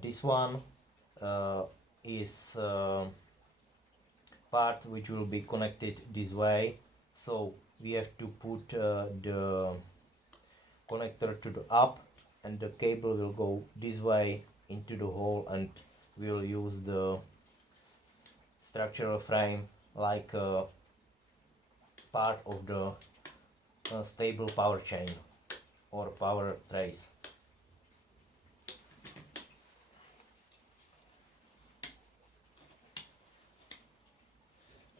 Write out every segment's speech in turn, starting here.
This one is part which will be connected this way, so we have to put the connector to the up, and the cable will go this way into the hole, and we'll use the structural frame like part of the stable power chain or power trace.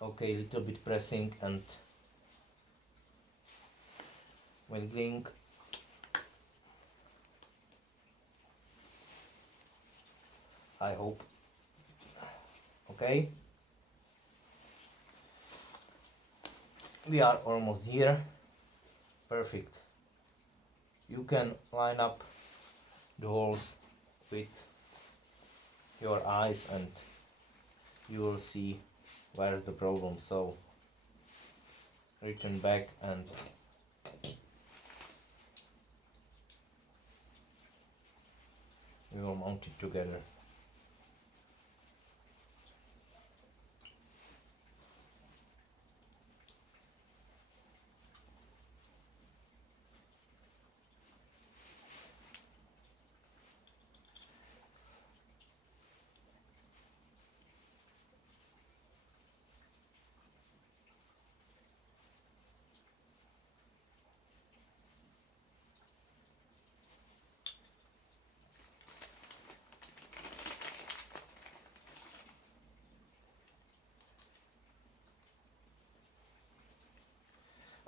Okay, little bit pressing and wiggling. I hope. Okay, we are almost here. Perfect. You can line up the holes with your eyes and you will see where's the problem. So return back and we will mount it together.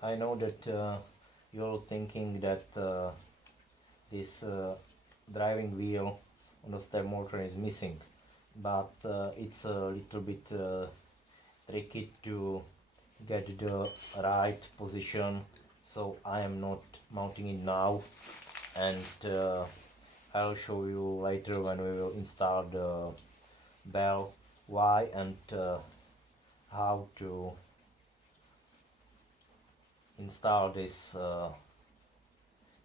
I know that you're thinking that this driving wheel on the step motor is missing, but it's a little bit tricky to get the right position, so I am not mounting it now, and I'll show you later when we will install the bell why and how to install this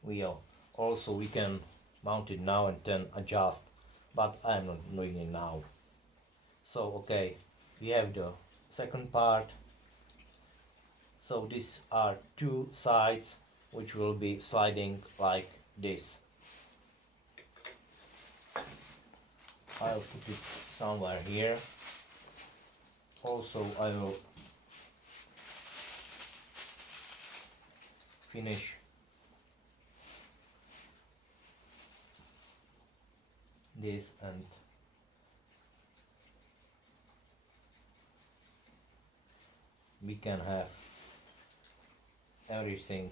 wheel. Also we can mount it now and then adjust, but I'm not doing it now. So okay, we have the second part. So these are two sides which will be sliding like this. I'll put it somewhere here. Also I will finish this, and we can have everything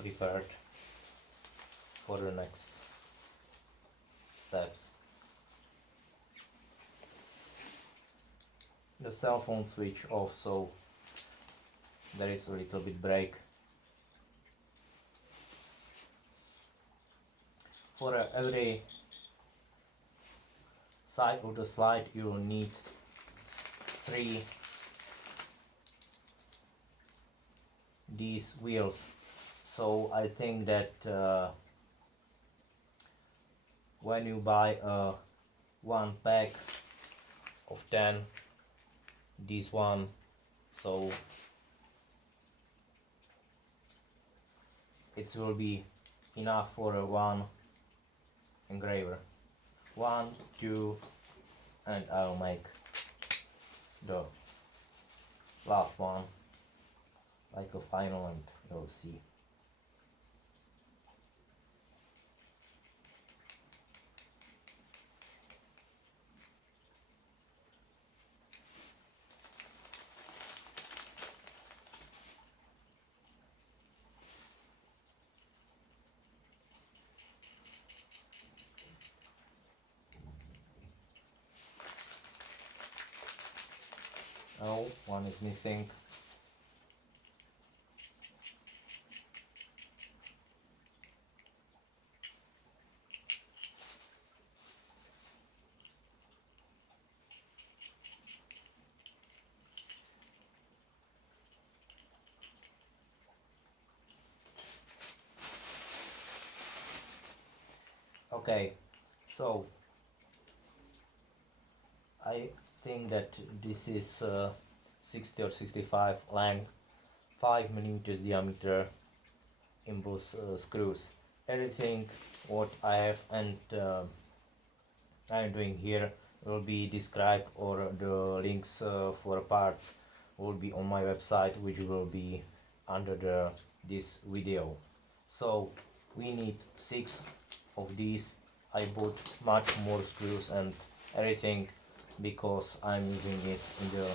prepared for the next steps. The cell phone switch off, so there is a little bit break. For every side of the slide you will need 3 these wheels. So I think that when you buy one pack of 10, this one, so it will be enough for one engraver. 1, 2, and I'll make the last one like a final, and you'll see. Oh, one is missing. Okay, So I think that this is 60 or 65 length, 5 millimeters diameter in both screws. Everything what I have and I'm doing here will be described, or the links for parts will be on my website, which will be under this video. So we need 6 of these. I bought much more screws and everything because I'm using it in the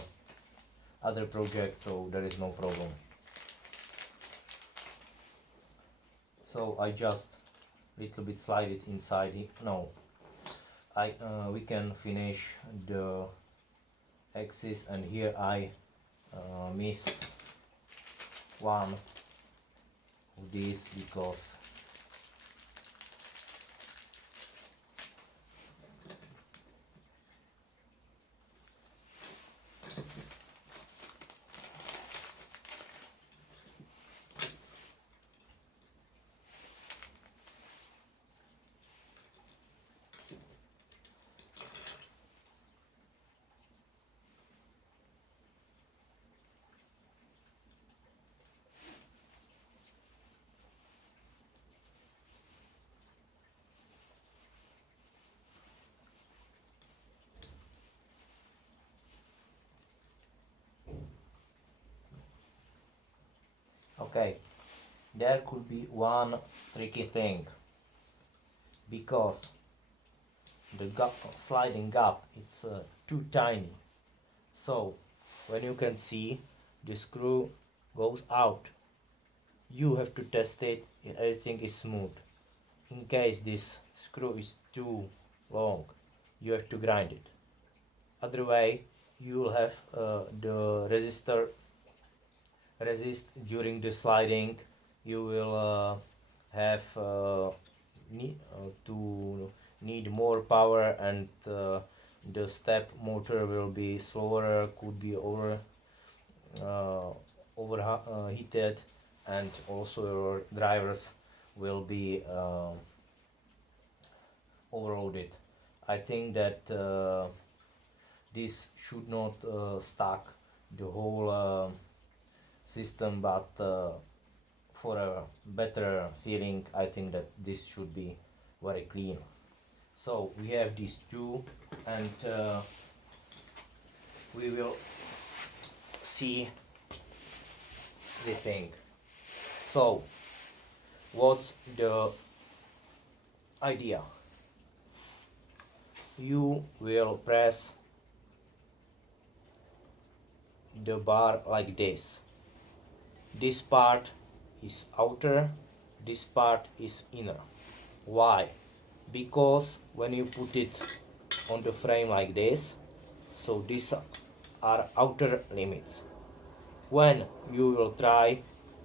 other project, so there is no problem. So I just little bit slide it inside it. No, we can finish the axis, and here I missed one of these because okay, there could be one tricky thing, because the sliding gap, it's too tiny. So when you can see the screw goes out, you have to test it if everything is smooth. In case this screw is too long, you have to grind it. Otherwise you will have the resistor resist during the sliding. You will have need more power, and the step motor will be slower, could be overheated, and also your drivers will be overloaded. I think that this should not stuck the whole system, but for a better feeling, I think that this should be very clean. So we have these two, and we will see the thing. So what's the idea? You will press the bar like this. This part is outer, this part is inner. Why? Because when you put it on the frame like this, so these are outer limits. When you will try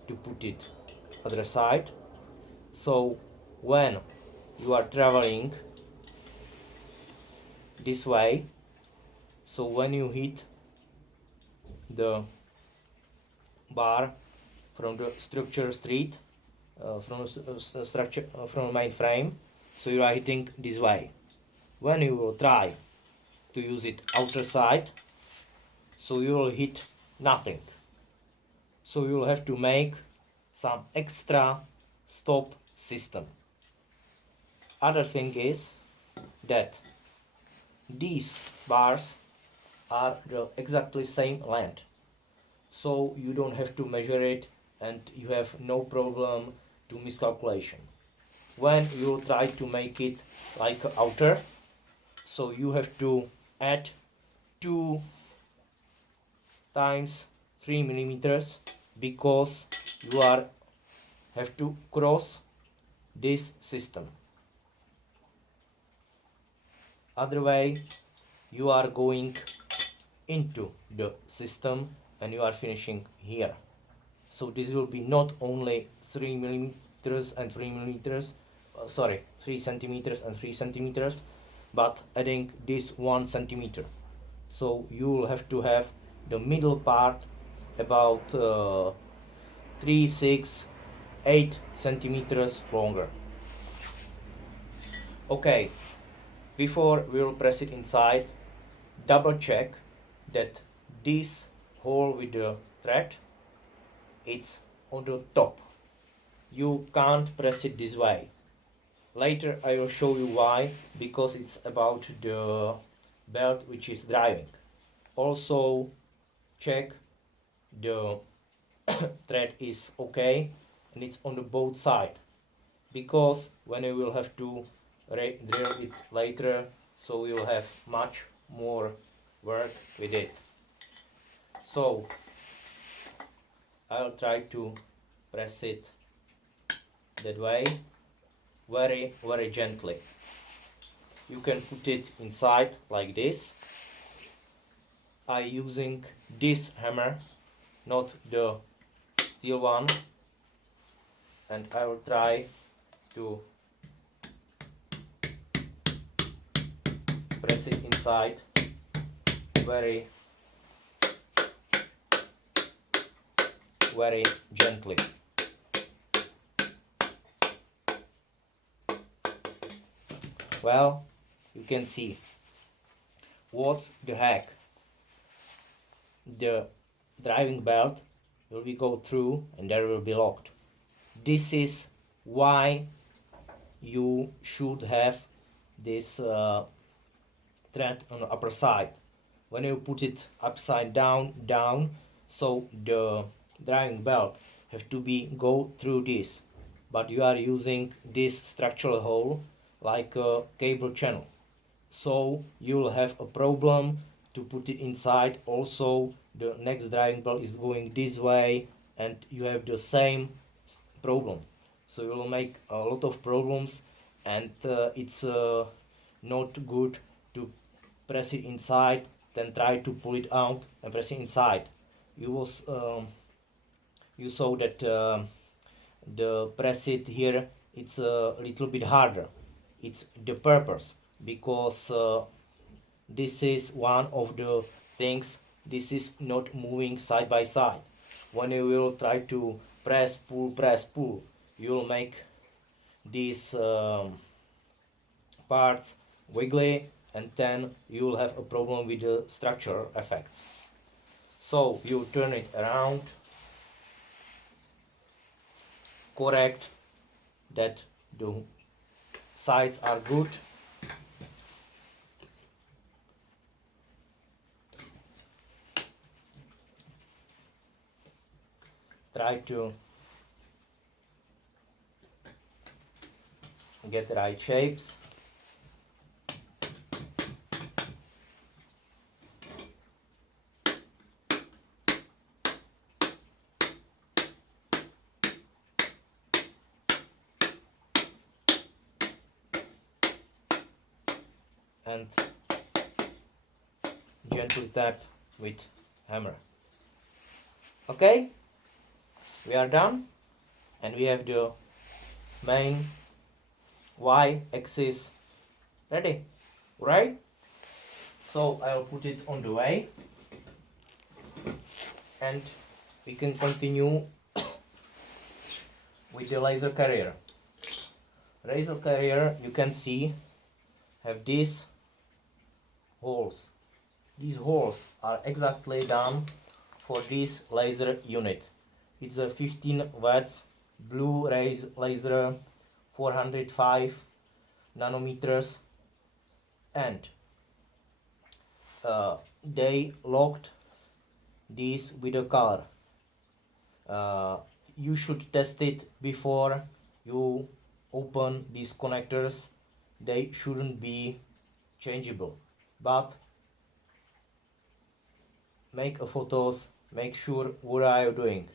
to put it other side, so when you are traveling this way, so when you hit the bar from the structure street, from main frame, so you are hitting this way. When you will try to use it outer side, so you will hit nothing. So you will have to make some extra stop system. Other thing is that these bars are the exactly same length, so you don't have to measure it, and you have no problem to miscalculation. When you try to make it like outer, so you have to add 2 times 3 millimeters, because you have to cross this system. Otherwise you are going into the system and you are finishing here. So this will be not only 3 millimeters and 3 millimeters, 3 centimeters and 3 centimeters, but adding this 1 centimeter. So you will have to have the middle part about 3, 6, 8 centimeters longer. Okay, Before we will press it inside, double check that this hole with the thread, it's on the top. You can't press it this way. Later I will show you why, because it's about the belt which is driving. Also check the thread is okay and it's on the both side, because when you will have to drill it later, so we will have much more work with it. So I'll try to press it that way, very gently. You can put it inside like this. I using this hammer, not the steel one, and I will try to press it inside very gently. Well, you can see what's the heck. The driving belt will be go through and there will be locked. This is why you should have this thread on the upper side. When you put it upside down, so the driving belt have to be go through this, but you are using this structural hole like a cable channel, so you will have a problem to put it inside. Also the next driving belt is going this way and you have the same problem, so you will make a lot of problems, and it's not good to press it inside then try to pull it out and press it inside. You saw that the press it here, it's a little bit harder. It's the purpose, because this is one of the things, this is not moving side by side. When you will try to press pull, you will make these parts wiggly, and then you will have a problem with the structural effects. So you turn it around, correct that the sides are good. Try to get the right shapes. And gently tap with hammer. Okay, we are done, and we have the main y-axis ready, right? So I'll put it on the way, and we can continue with the laser carrier. Laser carrier, you can see, have these holes. These holes are exactly done for this laser unit. It's a 15 watts blue rays laser, 405 nanometers, and they locked this with a color. You should test it before you open these connectors. They shouldn't be changeable, but make a photos, make sure what are you doing.